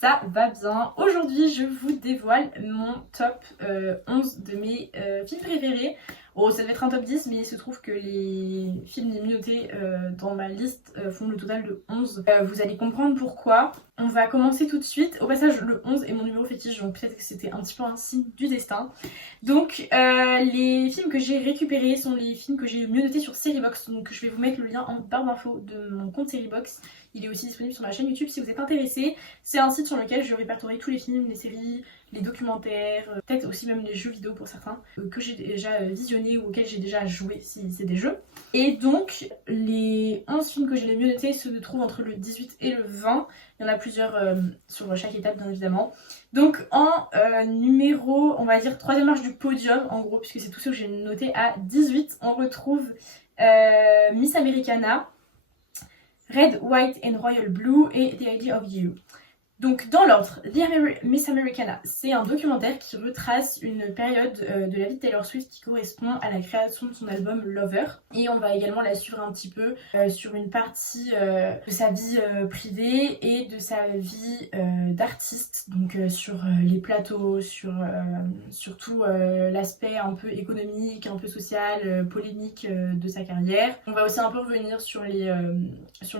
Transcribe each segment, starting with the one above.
ça va bien. Aujourd'hui je vous dévoile mon top 11 de mes films préférés. Oh, ça devait être un top 10, mais il se trouve que les films les mieux notés dans ma liste font le total de 11. Vous allez comprendre pourquoi. On va commencer tout de suite. Au passage, le 11 est mon numéro fétiche, donc peut-être que c'était un petit peu un signe du destin. Donc, les films que j'ai récupérés sont les films que j'ai mieux notés sur Seriebox. Donc, je vais vous mettre le lien en barre d'infos de mon compte Seriebox. Il est aussi disponible sur ma chaîne YouTube si vous êtes intéressé. C'est un site sur lequel je répertorie tous les films, les séries, les documentaires, peut-être aussi même les jeux vidéo pour certains, que j'ai déjà visionnés ou auxquels j'ai déjà joué si c'est des jeux. Et donc, les 11 films que j'ai les mieux notés se trouvent entre le 18 et le 20. Il y en a plusieurs sur chaque étape, bien évidemment. Donc, en numéro, on va dire, 3ème marche du podium, en gros, puisque c'est tout ce que j'ai noté à 18, on retrouve Miss Americana, Red, White and Royal Blue et The Idea of You. Donc dans l'ordre, Miss Americana, c'est un documentaire qui retrace une période de la vie de Taylor Swift qui correspond à la création de son album Lover. Et on va également la suivre un petit peu sur une partie de sa vie privée et de sa vie d'artiste, donc sur les plateaux, sur surtout l'aspect un peu économique, un peu social, polémique de sa carrière. On va aussi un peu revenir sur les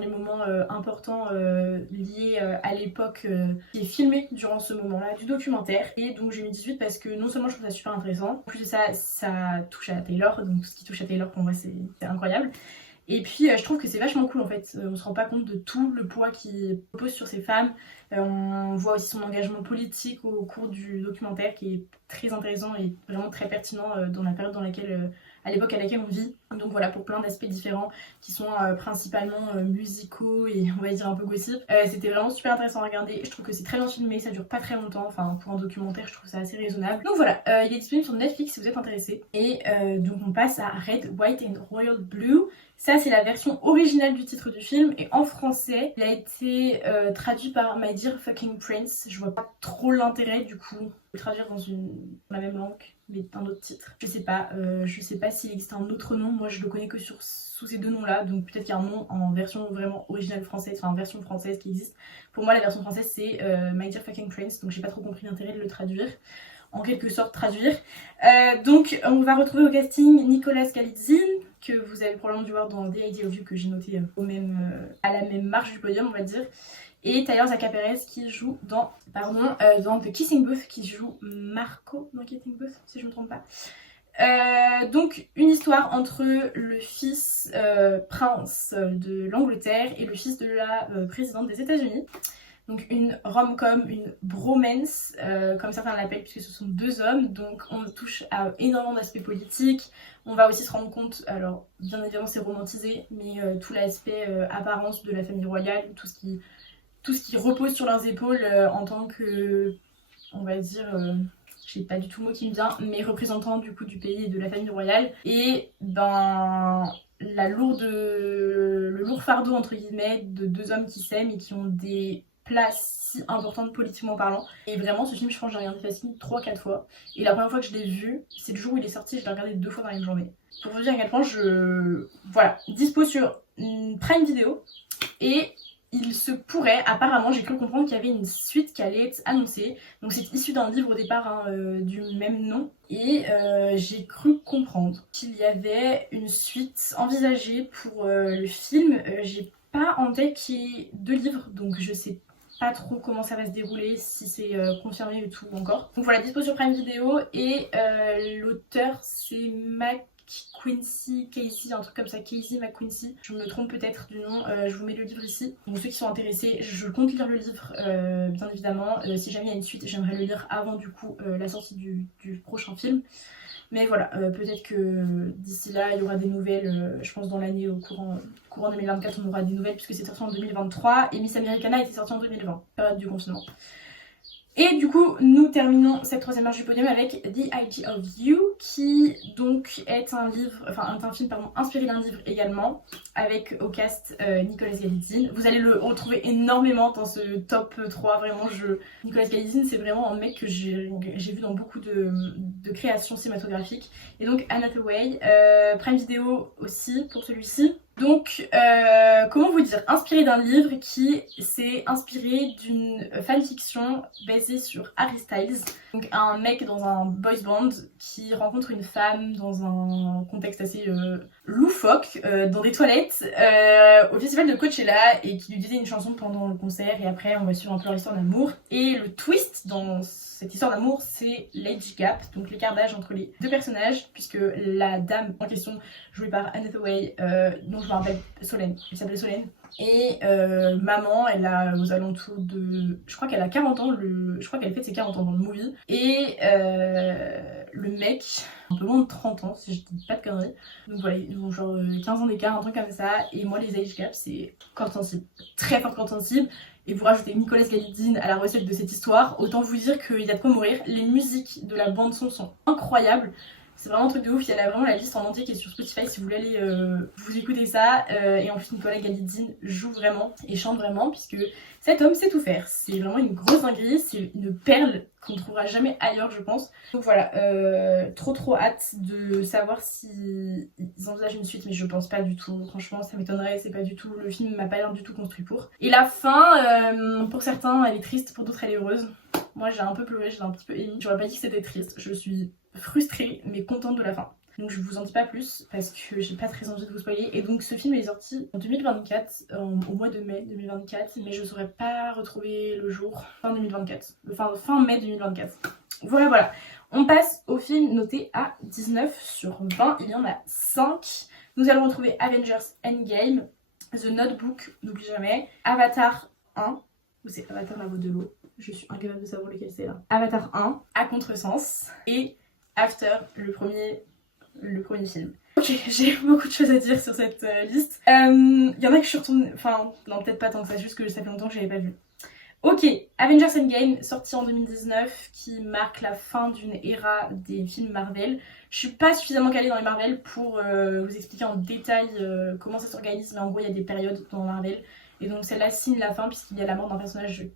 moments importants liés à l'époque qui est filmé durant ce moment-là du documentaire. Et donc j'ai mis 18 parce que non seulement je trouve ça super intéressant, en plus de ça, ça touche à Taylor, donc tout ce qui touche à Taylor pour moi c'est incroyable. Et puis je trouve que c'est vachement cool en fait, on se rend pas compte de tout le poids qu'il pose sur ces femmes. On voit aussi son engagement politique au cours du documentaire qui est très intéressant et vraiment très pertinent dans la période dans laquelle, à l'époque à laquelle on vit. Donc voilà, pour plein d'aspects différents qui sont principalement musicaux et on va dire un peu gossip. C'était vraiment super intéressant à regarder, je trouve que c'est très bien filmé, ça dure pas très longtemps, enfin pour un documentaire je trouve ça assez raisonnable. Donc voilà, il est disponible sur Netflix si vous êtes intéressé. Et donc on passe à Red, White and Royal Blue. Ça c'est la version originale du titre du film et en français il a été traduit par My Dear Fucking Prince. Je vois pas trop l'intérêt du coup de le traduire dans la même langue mais un autre titre. Je sais pas s'il existe un autre nom, moi je le connais que sous ces deux noms là, donc peut-être qu'il y a un nom en version vraiment originale française, enfin en version française qui existe. Pour moi la version française c'est My Dear Fucking Prince, donc j'ai pas trop compris l'intérêt de le traduire. En quelque sorte traduire. Donc on va retrouver au casting Nicolas Galitzine, que vous avez probablement dû voir dans The Idea of You, que j'ai noté à la même marche du podium on va dire. Et Tyler Zacha Perez qui joue dans The Kissing Booth, qui joue Marco dans Kissing Booth si je me trompe pas. Donc une histoire entre le fils prince de l'Angleterre et le fils de la présidente des États-Unis. Donc une rom-com, une bromance, comme certains l'appellent, puisque ce sont deux hommes. Donc on touche à énormément d'aspects politiques. On va aussi se rendre compte, alors bien évidemment c'est romantisé, mais tout l'aspect apparence de la famille royale, tout ce qui repose sur leurs épaules en tant que, on va dire, je sais pas du tout le mot qui me vient, mais représentant du coup du pays et de la famille royale. Et ben le lourd fardeau entre guillemets de deux hommes qui s'aiment et qui ont des places si importantes politiquement parlant. Et vraiment ce film je pense que j'ai regardé facilement 3-4 fois. Et la première fois que je l'ai vu, c'est le jour où il est sorti, je l'ai regardé 2 fois dans la même journée. Pour vous dire à quel point voilà, dispo sur Prime Video. Et il se pourrait, apparemment, j'ai cru comprendre qu'il y avait une suite qui allait être annoncée. Donc c'est issu d'un livre au départ du même nom. Et j'ai cru comprendre qu'il y avait une suite envisagée pour le film. J'ai pas en tête qu'il y ait 2 livres, donc je sais pas trop comment ça va se dérouler, si c'est confirmé ou tout encore. Donc voilà, dispo sur Prime Video. Et l'auteur c'est Quincy, Casey, un truc comme ça, Casey McQuincy, je me trompe peut-être du nom, je vous mets le livre ici. Donc ceux qui sont intéressés, je compte lire le livre bien évidemment, si jamais il y a une suite j'aimerais le lire avant du coup la sortie du prochain film. Mais voilà, peut-être que d'ici là il y aura des nouvelles, je pense dans l'année courant 2024 on aura des nouvelles puisque c'est sorti en 2023 et Miss Americana était sorti en 2020, période du confinement. Et du coup, nous terminons cette 3ème marche du podium avec The Idea of You, qui donc est un film inspiré d'un livre également, avec au cast Nicolas Galitzine. Vous allez le retrouver énormément dans ce top 3, vraiment. Nicolas Galitzine, c'est vraiment un mec que j'ai vu dans beaucoup de créations cinématographiques. Et donc Anne Hathaway, Prime Video aussi pour celui-ci. Donc, comment vous dire, inspiré d'un livre qui s'est inspiré d'une fanfiction basée sur Harry Styles. Donc un mec dans un boys band qui rencontre une femme dans un contexte assez loufoque, dans des toilettes, au festival de Coachella, et qui lui disait une chanson pendant le concert, et après on va suivre un peu leur histoire d'amour. Et le twist dans cette histoire d'amour, c'est l'age gap, donc l'écart d'âge entre les deux personnages, puisque la dame en question, jouée par Anne Hathaway, dont je me rappelle, Solène, elle s'appelait Solène, et maman, elle a aux alentours de... Je crois qu'elle a 40 ans, je crois qu'elle fête ses 40 ans dans le movie, et le mec, un peu moins de 30 ans, si je dis pas de conneries. Donc voilà, ils ont genre 15 ans d'écart, un truc comme ça, et moi les age gaps, c'est corde sensible, très fort corde sensible. Et vous rajoutez Nicolas Galitzine à la recette de cette histoire, autant vous dire qu'il y a de quoi mourir. Les musiques de la bande son sont incroyables. C'est vraiment un truc de ouf, il y a vraiment la liste en entier qui est sur Spotify si vous voulez aller vous écouter ça. Et en plus Nicolas Galitzine joue vraiment et chante vraiment, puisque cet homme sait tout faire. C'est vraiment une grosse dinguerie, c'est une perle qu'on ne trouvera jamais ailleurs je pense. Donc voilà, trop hâte de savoir si ils envisagent une suite, mais je pense pas du tout. Franchement ça m'étonnerait, c'est pas du tout, le film m'a pas l'air du tout construit pour. Et la fin, pour certains elle est triste, pour d'autres elle est heureuse. Moi j'ai un peu pleuré, j'ai un petit peu ému. J'aurais pas dit que c'était triste, je suis frustrée mais contente de la fin. Donc je vous en dis pas plus parce que j'ai pas très envie de vous spoiler. Et donc ce film est sorti en 2024, au mois de mai 2024, mais je saurais pas retrouver le jour, fin 2024, fin mai 2024. Voilà. On passe au film noté à 19 sur 20, il y en a 5. Nous allons retrouver Avengers Endgame, The Notebook, n'oublie jamais, Avatar 1, ou c'est Avatar la voix de l'eau, je suis incapable de savoir lequel c'est là. Avatar 1, à contresens, et After, le premier film. Ok, j'ai beaucoup de choses à dire sur cette liste. Il y en a que je suis retournée... Enfin, non, peut-être pas tant que ça, juste que ça fait longtemps que je l'avais pas vu. Ok, Avengers Endgame, sorti en 2019, qui marque la fin d'une ère des films Marvel. Je suis pas suffisamment calée dans les Marvel pour vous expliquer en détail comment ça s'organise, mais en gros, il y a des périodes dans Marvel. Et donc celle-là signe la fin, puisqu'il y a la mort d'un personnage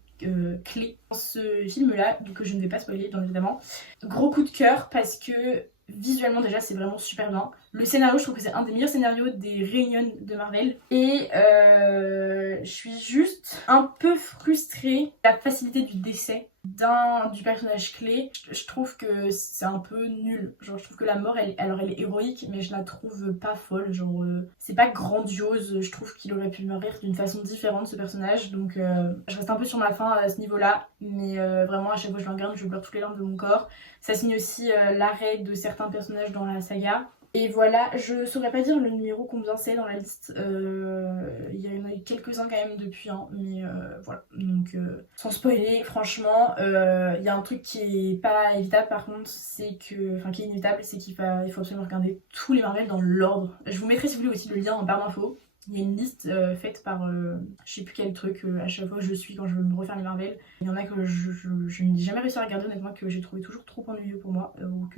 clé dans ce film-là, donc je ne vais pas spoiler, bien évidemment. Gros coup de cœur, parce que visuellement déjà c'est vraiment super bien. Le scénario, je trouve que c'est un des meilleurs scénarios des réunions de Marvel. Et je suis juste un peu frustrée de la facilité du décès du personnage clé. Je trouve que c'est un peu nul. Genre je trouve que la mort, elle est héroïque, mais je la trouve pas folle. Genre c'est pas grandiose. Je trouve qu'il aurait pu mourir d'une façon différente, ce personnage. Donc je reste un peu sur ma faim à ce niveau-là. Mais vraiment à chaque fois que je le regarde, je pleure toutes les larmes de mon corps. Ça signe aussi l'arrêt de certains personnages dans la saga. Et voilà, je saurais pas dire le numéro combien c'est dans la liste. Il y en a eu quelques-uns quand même depuis, hein, mais voilà. Donc sans spoiler, franchement, il y a un truc qui est pas évitable par contre, c'est que, enfin qui est inévitable, c'est qu'il faut absolument regarder tous les Marvel dans l'ordre. Je vous mettrai si vous voulez aussi le lien en barre d'infos. Il y a une liste faite par je sais plus quel truc, à chaque fois je suis quand je veux me refaire les Marvel. Il y en a que je n'ai jamais réussi à regarder honnêtement, que j'ai trouvé toujours trop ennuyeux pour moi, ou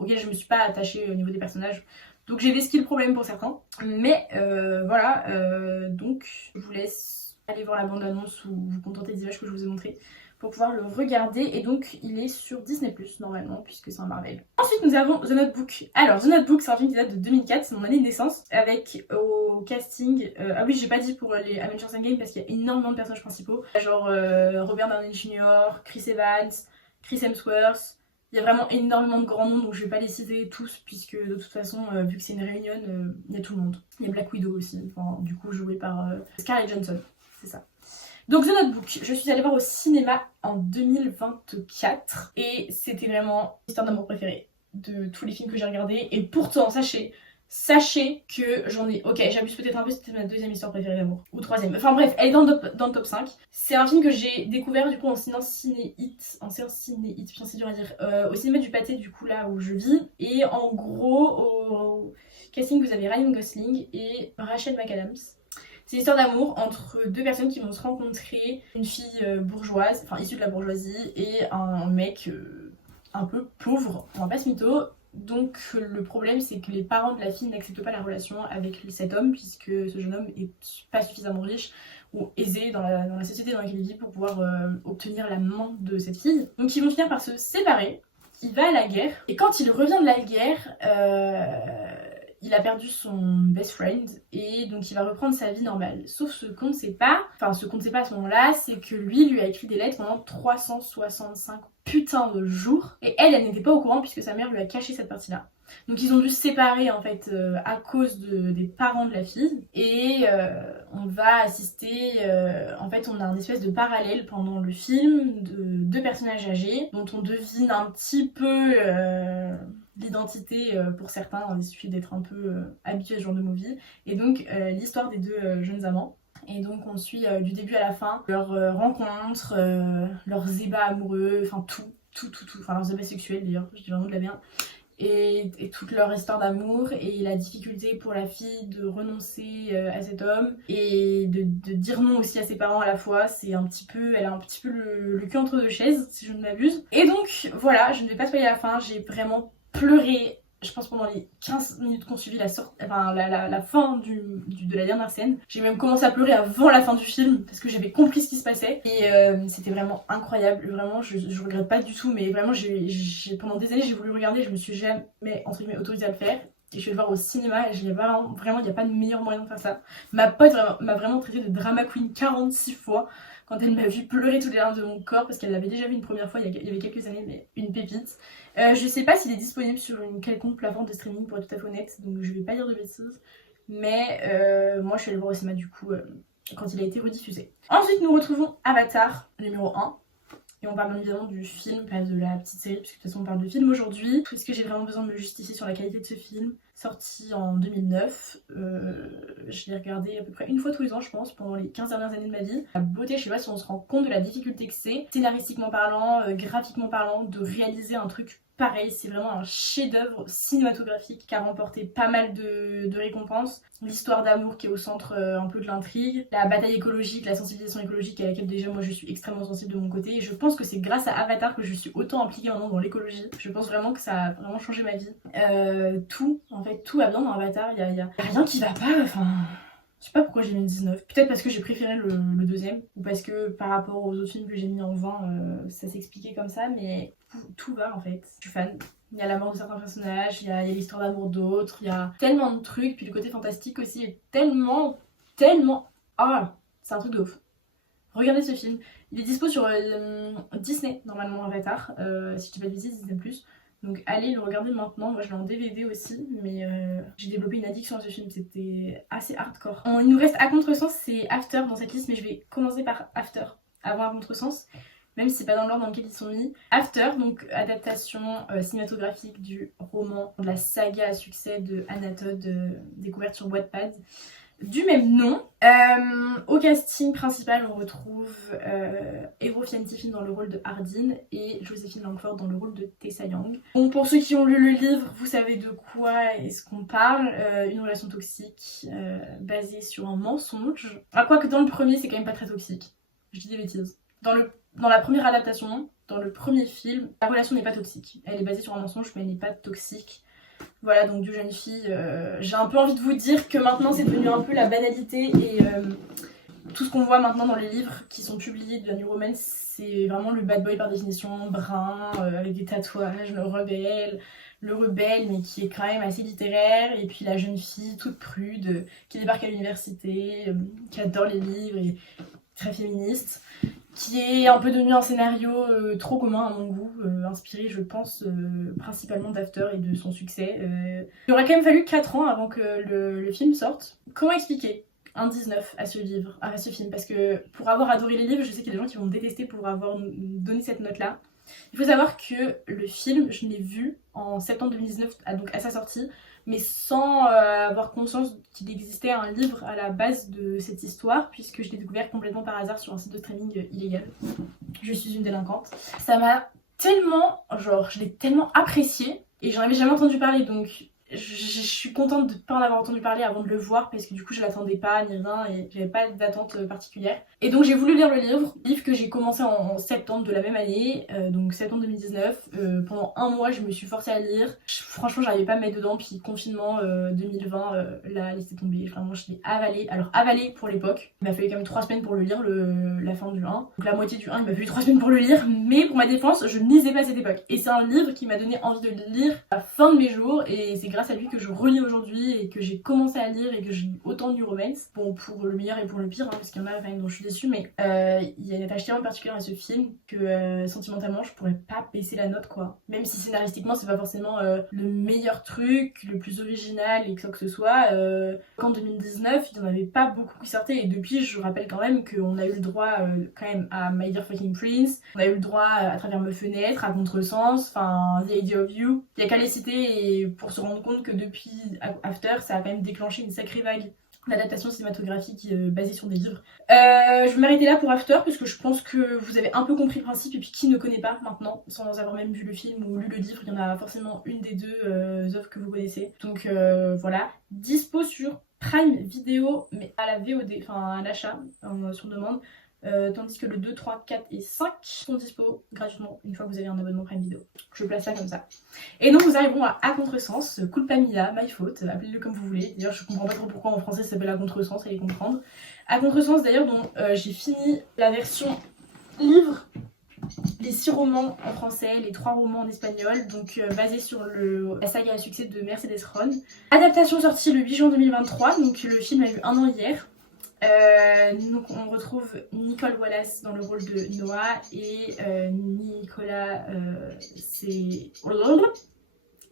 auquel je me suis pas attachée au niveau des personnages. Donc j'ai des skills problèmes pour certains. Mais voilà, donc je vous laisse aller voir la bande-annonce ou vous contenter des images que je vous ai montrées pour pouvoir le regarder. Et donc il est sur Disney+, normalement, puisque c'est un Marvel. Ensuite nous avons The Notebook. Alors The Notebook, c'est un film qui date de 2004, c'est mon année de naissance, avec au casting, ah oui j'ai pas dit pour les Avengers Endgame parce qu'il y a énormément de personnages principaux, genre Robert Downey Jr., Chris Evans, Chris Hemsworth. Il y a vraiment énormément de grands noms, donc je vais pas les citer tous, puisque de toute façon, vu que c'est une réunion, il y a tout le monde. Il y a Black Widow aussi, enfin, du coup joué par Scarlett Johansson, c'est ça. Donc The Notebook, je suis allée voir au cinéma en 2024 et c'était vraiment l'histoire d'amour préférée de tous les films que j'ai regardés. Et pourtant, sachez que j'en ai... Ok, j'abuse peut-être un peu, c'était ma deuxième histoire préférée d'amour. Ou troisième. Enfin bref, elle est dans le top 5. C'est un film que j'ai découvert du coup en séance ciné-hit. Putain c'est dur à dire. Au cinéma du Pâté du coup là où je vis. Et en gros, au casting vous avez Ryan Gosling et Rachel McAdams. C'est l'histoire d'amour entre deux personnes qui vont se rencontrer, une fille bourgeoise, enfin issue de la bourgeoisie, et un mec un peu pauvre, on va pas se mytho. Donc le problème c'est que les parents de la fille n'acceptent pas la relation avec cet homme, puisque ce jeune homme est pas suffisamment riche ou aisé dans la société dans laquelle il vit pour pouvoir obtenir la main de cette fille. Donc ils vont finir par se séparer, il va à la guerre, et quand il revient de la guerre, il a perdu son best friend et donc il va reprendre sa vie normale. Sauf ce qu'on ne sait pas, enfin ce qu'on ne sait pas à ce moment-là, c'est que lui a écrit des lettres pendant 365 putains de jours et elle n'était pas au courant puisque sa mère lui a caché cette partie-là. Donc ils ont dû se séparer en fait à cause des parents de la fille et on va assister, en fait on a un espèce de parallèle pendant le film de deux personnages âgés dont on devine un petit peu l'identité pour certains, il suffit d'être un peu habitué à ce genre de movie, et donc l'histoire des deux jeunes amants. Et donc on suit du début à la fin leurs rencontres, leurs ébats amoureux, enfin tout, enfin leurs ébats sexuels d'ailleurs, je dis vraiment de la merde. Et toute leur histoire d'amour et la difficulté pour la fille de renoncer à cet homme et de dire non aussi à ses parents à la fois. Elle a un petit peu le cul entre deux chaises si je ne m'abuse. Et donc voilà, je ne vais pas spoiler la fin, j'ai vraiment pleuré. Je pense pendant les 15 minutes qu'on suivit la fin de la dernière scène. J'ai même commencé à pleurer avant la fin du film parce que j'avais compris ce qui se passait. Et c'était vraiment incroyable. Vraiment, je regrette pas du tout. Mais vraiment, pendant des années, j'ai voulu regarder. Je me suis jamais, entre guillemets, autorisée à le faire. Et je vais le voir au cinéma. Et vraiment, il n'y a pas de meilleur moyen de faire ça. Ma pote m'a vraiment traité de drama queen 46 fois quand elle m'a vu pleurer toutes les larmes de mon corps parce qu'elle l'avait déjà vu une première fois il y avait quelques années, mais une pépite. Je sais pas s'il est disponible sur une quelconque plateforme de streaming pour être tout à fait honnête, donc je vais pas dire de bêtises, mais moi je suis allée le voir au cinéma du coup quand il a été rediffusé. Ensuite nous retrouvons Avatar numéro 1. Et on parle bien évidemment du film, pas de la petite série, puisque de toute façon on parle de film aujourd'hui. Est-ce que j'ai vraiment besoin de me justifier sur la qualité de ce film? Sorti en 2009, je l'ai regardé à peu près une fois tous les ans je pense, pendant les 15 dernières années de ma vie. La beauté, je sais pas si on se rend compte de la difficulté que c'est, scénaristiquement parlant, graphiquement parlant, de réaliser un truc pareil. C'est vraiment un chef-d'œuvre cinématographique qui a remporté pas mal de récompenses. L'histoire d'amour qui est au centre un peu de l'intrigue, la bataille écologique, la sensibilisation écologique à laquelle déjà moi je suis extrêmement sensible de mon côté, et je pense que c'est grâce à Avatar que je suis autant impliquée maintenant dans l'écologie. Je pense vraiment que ça a vraiment changé ma vie. Tout va bien dans Avatar, il y a rien qui va pas, enfin... Je sais pas pourquoi j'ai mis 19, peut-être parce que j'ai préféré le deuxième, ou parce que par rapport aux autres films que j'ai mis en 20, ça s'expliquait comme ça, mais tout va en fait. Je suis fan. Il y a la mort de certains personnages, il y a l'histoire d'amour d'autres, il y a tellement de trucs, puis le côté fantastique aussi est tellement... Ah, c'est un truc de ouf. Regardez ce film. Il est dispo sur Disney, normalement, Avatar, si je dis pas de bêtises, Disney+. Donc allez le regarder maintenant, moi je l'ai en DVD aussi, mais j'ai développé une addiction à ce film, c'était assez hardcore. Il nous reste à contresens, c'est After dans cette liste, mais je vais commencer par After, avant à contresens, même si c'est pas dans l'ordre dans lequel ils sont mis. After, donc adaptation cinématographique du roman, de la saga à succès de Anna Todd, découverte sur Wattpad, du même nom. Au casting principal, on retrouve Hero Fiennes dans le rôle de Hardin et Joséphine Langford dans le rôle de Tessa Young. Bon, pour ceux qui ont lu le livre, vous savez de quoi est-ce qu'on parle. Une relation toxique basée sur un mensonge. Quoique dans le premier, c'est quand même pas très toxique. Je dis des bêtises. Dans la première adaptation, dans le premier film, la relation n'est pas toxique. Elle est basée sur un mensonge, mais elle n'est pas toxique. Voilà, donc deux jeunes filles. J'ai un peu envie de vous dire que maintenant c'est devenu un peu la banalité et tout ce qu'on voit maintenant dans les livres qui sont publiés de la New Romance, c'est vraiment le bad boy par définition, brun, avec des tatouages, le rebelle mais qui est quand même assez littéraire, et puis la jeune fille toute prude qui débarque à l'université, qui adore les livres et très féministe, qui est un peu devenu un scénario trop commun à mon goût, inspiré je pense principalement d'After et de son succès. Il aurait quand même fallu 4 ans avant que le film sorte. Comment expliquer un 19 à ce film? Parce que pour avoir adoré les livres, je sais qu'il y a des gens qui vont me détester pour avoir donné cette note-là. Il faut savoir que le film, je l'ai vu en septembre 2019, donc à sa sortie, mais sans avoir conscience qu'il existait un livre à la base de cette histoire, puisque je l'ai découvert complètement par hasard sur un site de streaming illégal. Je suis une délinquante. Ça m'a tellement, je l'ai tellement apprécié, et j'en avais jamais entendu parler, donc je suis contente de ne pas en avoir entendu parler avant de le voir, parce que du coup je l'attendais pas ni rien et j'avais pas d'attente particulière. Et donc j'ai voulu lire le livre que j'ai commencé en septembre de la même année, donc septembre 2019. Pendant un mois je me suis forcée à lire. Franchement j'arrivais pas à me mettre dedans, puis confinement 2020, là laissez tomber, vraiment je l'ai avalé. Alors avalé pour l'époque, il m'a fallu quand même 3 semaines pour le lire, la fin du 1. Donc la moitié du 1 il m'a fallu 3 semaines pour le lire, mais pour ma défense je ne lisais pas à cette époque. Et c'est un livre qui m'a donné envie de le lire à la fin de mes jours, et c'est grâce à lui que je relis aujourd'hui et que j'ai commencé à lire et que j'ai lu autant de New Romance. Bon, pour le meilleur et pour le pire, hein, parce qu'il y en a quand même dont je suis déçue, mais il y a une attache tellement particulière à ce film que sentimentalement je pourrais pas baisser la note quoi. Même si scénaristiquement c'est pas forcément le meilleur truc, le plus original et quoi que ce soit, qu'en 2019 il y en avait pas beaucoup qui sortaient et depuis je rappelle quand même qu'on a eu le droit quand même à My Dear Fucking Prince, on a eu le droit à travers mes fenêtres, à Contresens, enfin The Idea of You. Il y a qu'à les citer et pour se rendre compte que depuis After ça a quand même déclenché une sacrée vague d'adaptation cinématographique basée sur des livres. Je vais m'arrêter là pour After parce que je pense que vous avez un peu compris le principe et puis qui ne connaît pas maintenant sans avoir même vu le film ou lu le livre, il y en a forcément une des deux œuvres que vous connaissez. Donc voilà, dispo sur Prime Video mais à la VOD, enfin à l'achat sur demande. Tandis que le 2, 3, 4 et 5 sont dispo gratuitement une fois que vous avez un abonnement Prime Video. Je place ça comme ça. Et donc nous arrivons à Contresens, Culpa Mia, My Fault, appelez-le comme vous voulez. D'ailleurs je comprends pas trop pourquoi en français ça s'appelle À Contresens, allez comprendre. À Contresens d'ailleurs dont j'ai fini la version livre, les 6 romans en français, les 3 romans en espagnol, donc basé sur la saga à succès de Mercedes Ron. Adaptation sortie le 8 juin 2023, donc le film a eu 1 an hier. Donc on retrouve Nicole Wallace dans le rôle de Noah et Nicolas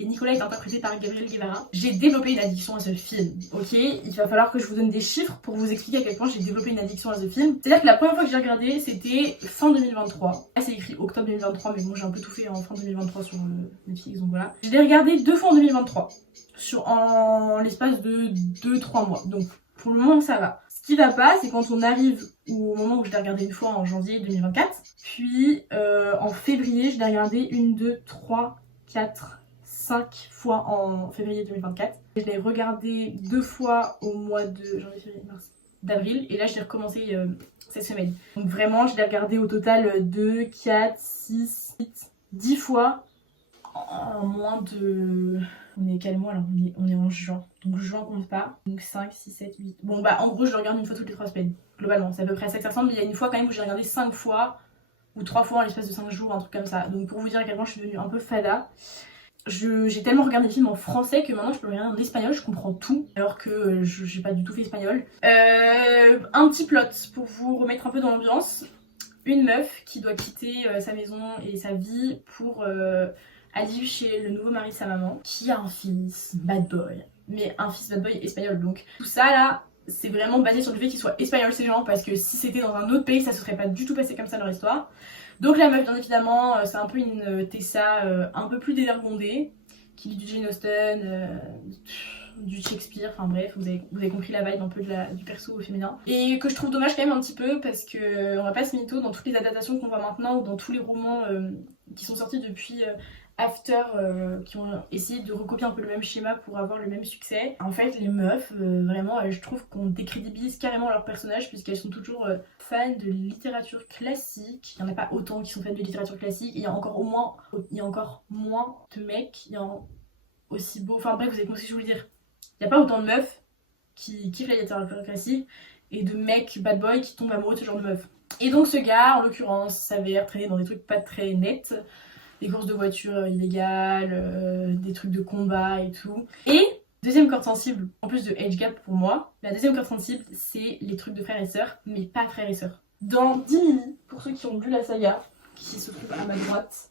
Nicolas est interprété par Gabriel Guevara. J'ai développé une addiction à ce film, ok? Il va falloir que je vous donne des chiffres pour vous expliquer à quel point j'ai développé une addiction à ce film. C'est-à-dire que la première fois que j'ai regardé, c'était fin 2023. Là, c'est écrit octobre 2023, mais bon, j'ai un peu tout fait en fin 2023 sur Netflix, donc voilà. Je l'ai regardé 2 fois en 2023, en l'espace de 2-3 mois. Donc, pour le moment, ça va. Ce qui va pas, c'est quand on arrive au moment où je l'ai regardé une fois en janvier 2024, puis en février, je l'ai regardé 1, 2, 3, 4... 5 fois en février 2024. Je l'ai regardé 2 fois au mois de janvier, février, mars, d'avril. Et là, je l'ai recommencé cette semaine. Donc vraiment, je l'ai regardé au total 2, 4, 6, 8, 10 fois en moins de... On est quel mois alors? On est en juin. Donc juin compte pas. Donc 5, 6, 7, 8. Bon bah en gros, je le regarde une fois toutes les 3 semaines. Globalement, c'est à peu près à ça que ça ressemble. Mais il y a une fois quand même où j'ai regardé 5 fois ou 3 fois en l'espace de 5 jours, un truc comme ça. Donc pour vous dire à quel point je suis devenue un peu fada. J'ai tellement regardé des films en français que maintenant je peux le regarder en espagnol, je comprends tout, alors que j'ai pas du tout fait espagnol. Un petit plot pour vous remettre un peu dans l'ambiance. Une meuf qui doit quitter sa maison et sa vie pour aller vivre chez le nouveau mari de sa maman, qui a un fils bad boy, mais un fils bad boy espagnol. Donc tout ça là, c'est vraiment basé sur le fait qu'ils soient espagnols ces gens, parce que si c'était dans un autre pays, ça se serait pas du tout passé comme ça leur histoire. Donc la meuf, bien évidemment, c'est un peu une Tessa un peu plus dévergondée, qui lit du Jane Austen, du Shakespeare, enfin bref, vous avez compris la vibe un peu du perso féminin. Et que je trouve dommage quand même un petit peu, parce que on va pas se mytho, dans toutes les adaptations qu'on voit maintenant, ou dans tous les romans qui sont sortis depuis After, qui ont essayé de recopier un peu le même schéma pour avoir le même succès. En fait, les meufs, vraiment, je trouve qu'on décrédibilise carrément leurs personnages puisqu'elles sont toujours fans de littérature classique. Il n'y en a pas autant qui sont fans de littérature classique. Il y a encore moins de mecs. Il y a aussi beau. Enfin bref, vous avez compris ce que je voulais dire. Il n'y a pas autant de meufs qui kiffent la littérature classique et de mecs bad boy qui tombent amoureux de ce genre de meufs. Et donc ce gars, en l'occurrence, s'avère traîner dans des trucs pas très nets. Des courses de voitures illégales, des trucs de combat et tout. Et deuxième corde sensible, en plus de age gap pour moi, la deuxième corde sensible, c'est les trucs de frères et sœurs, mais pas frères et sœurs. Dans Dimini, pour ceux qui ont lu la saga, qui se trouve à ma droite,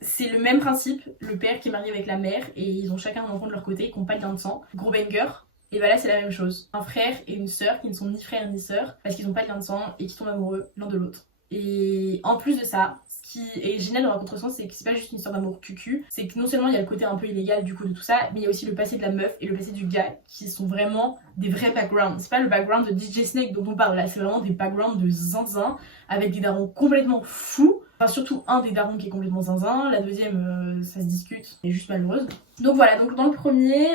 c'est le même principe, le père qui est marié avec la mère, et ils ont chacun un enfant de leur côté, qui n'ont pas de lien de sang. Gros banger. Et bah là c'est la même chose. Un frère et une sœur qui ne sont ni frères ni sœurs, parce qu'ils n'ont pas de lien de sang, et qui tombent amoureux l'un de l'autre. Et en plus de ça, ce qui est génial dans la Contresens, c'est que c'est pas juste une histoire d'amour cucu, c'est que non seulement il y a le côté un peu illégal du coup de tout ça, mais il y a aussi le passé de la meuf et le passé du gars qui sont vraiment des vrais backgrounds. C'est pas le background de DJ Snake dont on parle là, c'est vraiment des backgrounds de zinzin avec des darons complètement fous. Enfin, surtout un des darons qui est complètement zinzin, la deuxième ça se discute, elle est juste malheureuse. Donc voilà, donc dans le premier,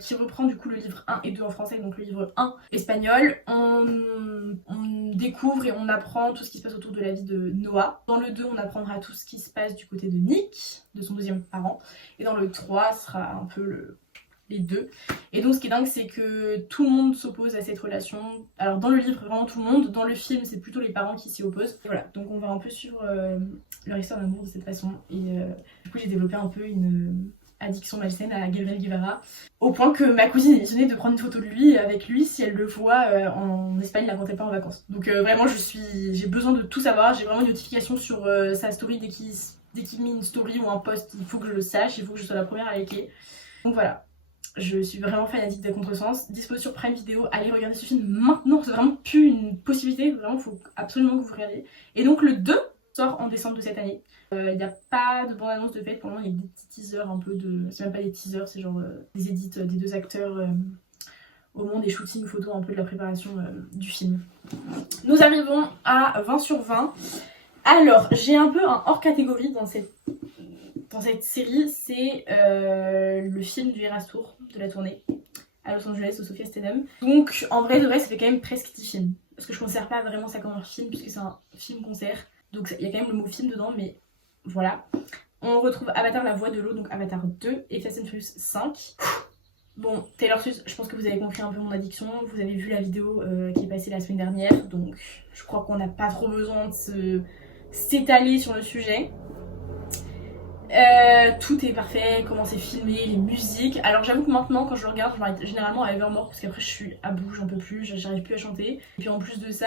qui reprend du coup le livre 1 et 2 en français, donc le livre 1 espagnol, on découvre et on apprend tout ce qui se passe autour de la vie de Noah. Dans le 2, on apprendra tout ce qui se passe du côté de Nick, de son deuxième parent. Et dans le 3, ce sera un peu les deux. Et donc ce qui est dingue, c'est que tout le monde s'oppose à cette relation. Alors dans le livre, vraiment tout le monde. Dans le film, c'est plutôt les parents qui s'y opposent. Et voilà, donc on va un peu suivre leur histoire d'amour de cette façon. Et du coup, j'ai développé un peu une addiction malsaine à Gabriel Guevara, au point que ma cousine est missionnée de prendre une photo de lui avec lui si elle le voit en Espagne là quand elle part en vacances. Donc vraiment j'ai besoin de tout savoir, j'ai vraiment une notification sur sa story dès qu'il met une story ou un post, il faut que je le sache, il faut que je sois la première à liker. Donc voilà. Je suis vraiment fanatique des contresens. Dispo sur Prime Video, allez regarder ce film maintenant, c'est vraiment plus une possibilité, vraiment faut absolument que vous regardiez. Et donc le 2 sort en décembre de cette année. Il n'y a pas de bande-annonce de fait, pour le moment il y a des petits teasers un peu de... C'est même pas des teasers, c'est genre des edits des deux acteurs au moment des shootings photos un peu de la préparation du film. Nous arrivons à 20 sur 20. Alors, j'ai un peu un hors catégorie dans cette série, c'est le film du Eras Tour de la tournée à Los Angeles au Sophia Stadium. Donc en vrai de vrai ça fait quand même presque 10 films. Parce que je considère pas vraiment ça comme un film puisque c'est un film-concert. Donc il y a quand même le mot film dedans, mais voilà. On retrouve Avatar la voix de l'eau, donc Avatar 2 et Fast and Furious 5. Bon, Taylor Swift, je pense que vous avez compris un peu mon addiction. Vous avez vu la vidéo qui est passée la semaine dernière. Donc je crois qu'on n'a pas trop besoin de s'étaler sur le sujet. Tout est parfait, comment c'est filmé, les musiques. Alors j'avoue que maintenant quand je le regarde, je m'arrête généralement à Evermore parce qu'après je suis à bout, j'en peux plus, j'arrive plus à chanter. Et puis en plus de ça,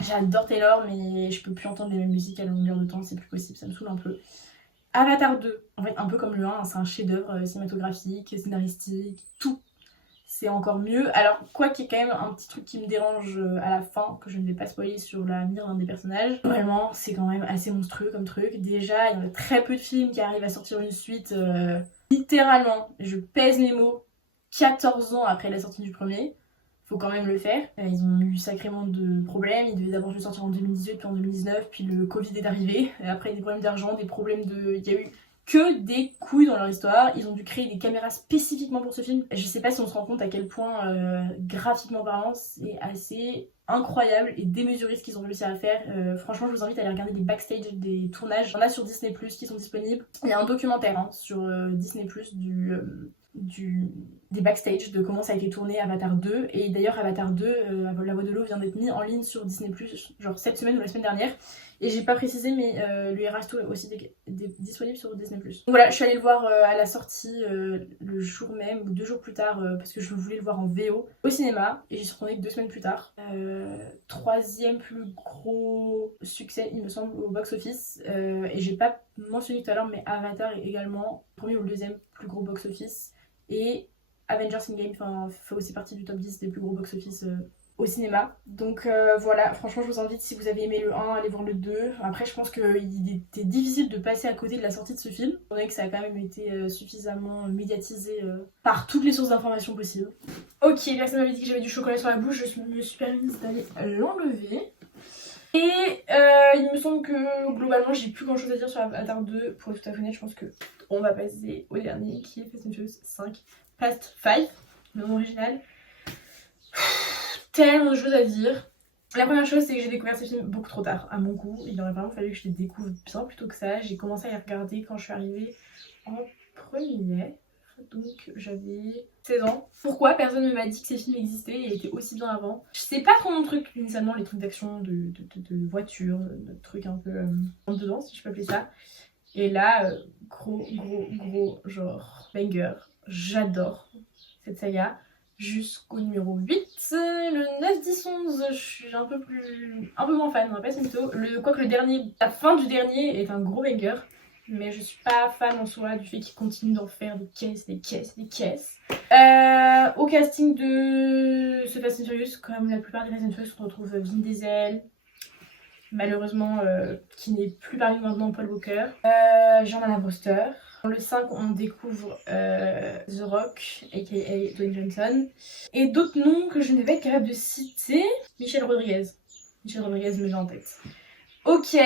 j'adore Taylor mais je peux plus entendre les mêmes musiques à longueur de temps, c'est plus possible, ça me saoule un peu. Avatar 2, en fait un peu comme le 1, c'est un chef-d'œuvre cinématographique, scénaristique, tout. C'est encore mieux. Alors, quoi qu'il y ait quand même un petit truc qui me dérange à la fin, que je ne vais pas spoiler sur la mire d'un des personnages. Vraiment, c'est quand même assez monstrueux comme truc. Déjà, il y a très peu de films qui arrivent à sortir une suite. Littéralement, je pèse mes mots, 14 ans après la sortie du premier. Faut quand même le faire. Ils ont eu sacrément de problèmes. Ils devaient d'abord le sortir en 2018, puis en 2019, puis le Covid est arrivé. Et après, des problèmes d'argent, des problèmes de... Il y a eu que des couilles dans leur histoire. Ils ont dû créer des caméras spécifiquement pour ce film. Je sais pas si on se rend compte à quel point, graphiquement parlant, c'est assez incroyable et démesuré ce qu'ils ont réussi à faire. Franchement, je vous invite à aller regarder les backstage des tournages. Il y en a sur Disney+, qui sont disponibles. Il y a un documentaire sur Disney+, des backstage de comment ça a été tourné Avatar 2. Et d'ailleurs, Avatar 2, La Voix de l'eau vient d'être mis en ligne sur Disney+, genre cette semaine ou la semaine dernière. Et j'ai pas précisé, mais le Eras Tour est aussi disponible sur Disney+. Donc voilà, je suis allée le voir à la sortie le jour même, ou 2 jours plus tard, parce que je voulais le voir en VO, au cinéma, et j'y suis retournée 2 semaines plus tard. 3e plus gros succès, il me semble, au box-office. Et j'ai pas mentionné tout à l'heure, mais Avatar est également le 1er ou le 2e plus gros box-office. Et Avengers Endgame fait aussi partie du top 10 des plus gros box-office au cinéma. Donc voilà, franchement je vous invite, si vous avez aimé le 1, allez voir le 2. Après je pense qu'il était difficile de passer à côté de la sortie de ce film, étant donné que ça a quand même été suffisamment médiatisé par toutes les sources d'informations possibles. Ok, personne m'avait dit que j'avais du chocolat sur la bouche, je me suis permise d'aller l'enlever. Et il me semble que globalement j'ai plus grand chose à dire sur Avatar 2. Pour être tout à fait honnête, je pense que on va passer au dernier qui est Fast and Furious 5. Fast 5, le nom original. Tellement de choses à dire. La première chose, c'est que j'ai découvert ces films beaucoup trop tard, à mon goût. Il aurait vraiment fallu que je les découvre bien plus tôt que ça. J'ai commencé à les regarder quand je suis arrivée en première. Donc j'avais 16 ans. Pourquoi personne ne m'a dit que ces films existaient et étaient aussi bien avant? Je sais pas trop mon truc, initialement, les trucs d'action, de voiture, de trucs un peu en dedans, si je peux appeler ça. Et là, gros, genre, banger. J'adore cette saga. Jusqu'au numéro 8, le 9, 10, 11, je suis un peu moins fan, on va pas se mytho. Quoique le dernier, la fin du dernier est un gros banger, mais je suis pas fan en soi du fait qu'il continue d'en faire des caisses. Au casting de ce Fast and Furious, comme la plupart des Fast and Furious, on retrouve Vin Diesel, malheureusement qui n'est plus parmi nous maintenant, Paul Walker, Jean-Marie Brewster. Dans le 5, on découvre The Rock, aka Dwayne Johnson. Et d'autres noms que je ne vais être capable de citer. Michelle Rodriguez, me vient en tête. Ok,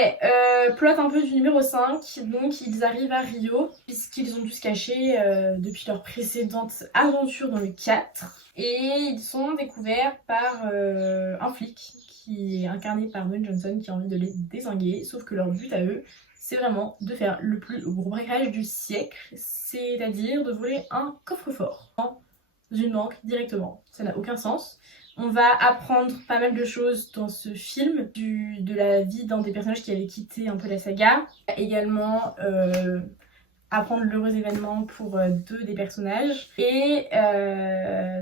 plot un peu du numéro 5. Donc, ils arrivent à Rio, puisqu'ils ont dû se cacher depuis leur précédente aventure dans le 4. Et ils sont découverts par un flic qui est incarné par Dwayne Johnson, qui a envie de les dézinguer. Sauf que leur but à eux, c'est vraiment de faire le plus gros braquage du siècle, c'est-à-dire de voler un coffre-fort dans une banque directement. Ça n'a aucun sens. On va apprendre pas mal de choses dans ce film, de la vie d'un des personnages qui avait quitté un peu la saga. Également apprendre l'heureux événement pour deux des personnages. Et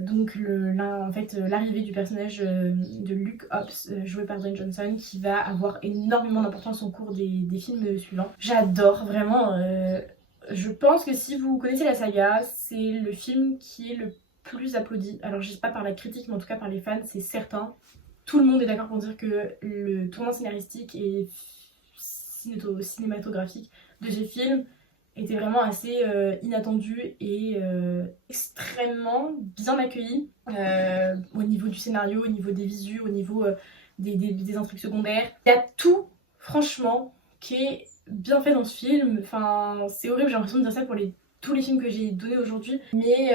donc l'arrivée du personnage de Luke Hobbs, joué par Dwayne Johnson, qui va avoir énormément d'importance au cours des films suivants. J'adore vraiment. Je pense que si vous connaissez la saga, c'est le film qui est le plus applaudi. Alors je sais pas par la critique, mais en tout cas par les fans, c'est certain. Tout le monde est d'accord pour dire que le tournant scénaristique et cinématographique de ce film était vraiment assez inattendu et extrêmement bien accueilli au niveau du scénario, au niveau des visus, au niveau des intrigues secondaires. Il y a tout, franchement, qui est bien fait dans ce film. Enfin, c'est horrible, j'ai l'impression de dire ça pour tous les films que j'ai donnés aujourd'hui, mais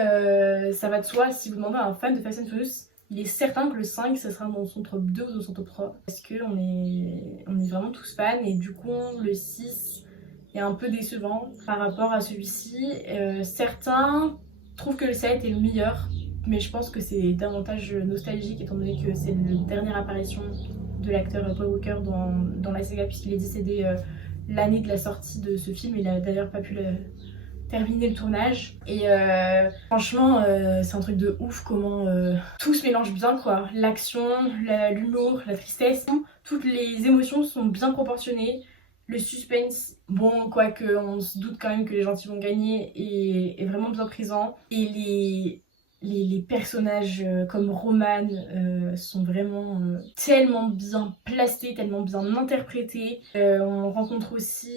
ça va de soi. Si vous demandez à un fan de Fast and Furious, il est certain que le 5, ça sera dans son top 2 ou dans son top 3. Parce qu'on est vraiment tous fans, et du coup, le 6 est un peu décevant par rapport à celui-ci. Certains trouvent que le 7 est le meilleur, mais je pense que c'est davantage nostalgique, étant donné que c'est la dernière apparition de l'acteur Paul Walker dans la saga, puisqu'il est décédé l'année de la sortie de ce film. Il a d'ailleurs pas pu terminer le tournage, et franchement c'est un truc de ouf comment tout se mélange bien, quoi. L'action, l'humour, la tristesse, toutes les émotions sont bien proportionnées. Le suspense, bon, quoique on se doute quand même que les gentils vont gagner, est vraiment bien présent. Et les personnages comme Roman sont vraiment tellement bien placés, tellement bien interprétés. On rencontre aussi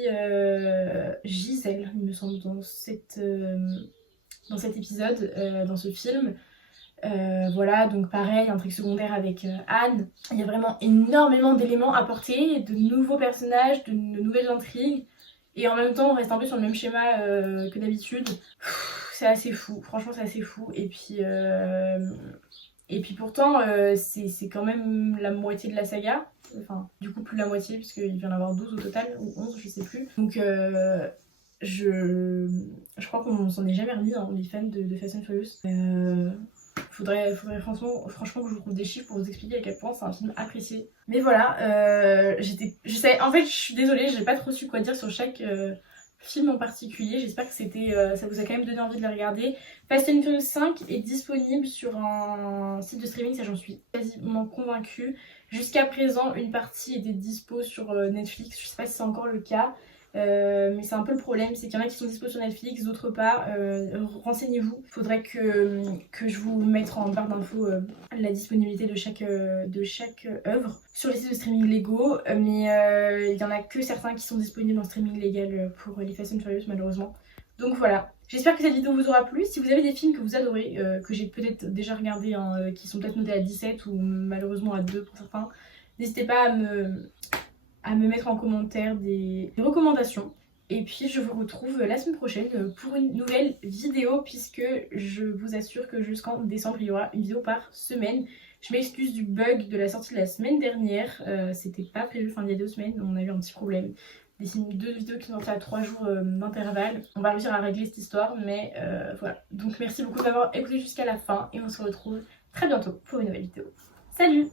Gisèle, il me semble, dans cet épisode, dans ce film. Voilà, donc pareil, intrigue secondaire avec Anne. Il y a vraiment énormément d'éléments apportés, de nouveaux personnages, de nouvelles intrigues. Et en même temps, on reste un peu sur le même schéma que d'habitude. C'est assez fou, franchement c'est assez fou. Et puis pourtant c'est quand même la moitié de la saga. Enfin, du coup plus de la moitié, puisqu'il vient d'en avoir 12 au total, ou 11, je sais plus. Donc je crois qu'on s'en est jamais remis, hein, les fans de Fast and Furious. Faudrait franchement que je vous trouve des chiffres pour vous expliquer à quel point c'est un film apprécié. Mais voilà, en fait je suis désolée, j'ai pas trop su quoi dire sur chaque film en particulier. J'espère que ça vous a quand même donné envie de le regarder. Fast and Furious 5 est disponible sur un site de streaming, ça j'en suis quasiment convaincue. Jusqu'à présent, une partie était dispo sur Netflix, je sais pas si c'est encore le cas. Mais c'est un peu le problème, c'est qu'il y en a qui sont dispo sur Netflix, d'autres pas. Renseignez-vous. Il faudrait que je vous mette en barre d'infos la disponibilité de chaque œuvre sur les sites de streaming légaux. Mais il y en a que certains qui sont disponibles en streaming légal pour les Fast and Furious, malheureusement. Donc voilà. J'espère que cette vidéo vous aura plu. Si vous avez des films que vous adorez, que j'ai peut-être déjà regardés, hein, qui sont peut-être notés à 17 ou malheureusement à 2 pour certains, n'hésitez pas à me mettre en commentaire des recommandations. Et puis je vous retrouve la semaine prochaine pour une nouvelle vidéo, puisque je vous assure que jusqu'en décembre il y aura une vidéo par semaine. Je m'excuse du bug de la sortie de la semaine dernière, c'était pas prévu, enfin il y a 2 semaines on a eu un petit problème. Deux vidéos qui sont sorties à 3 jours d'intervalle. On va réussir à régler cette histoire, mais voilà. Donc merci beaucoup d'avoir écouté jusqu'à la fin, et on se retrouve très bientôt pour une nouvelle vidéo. Salut!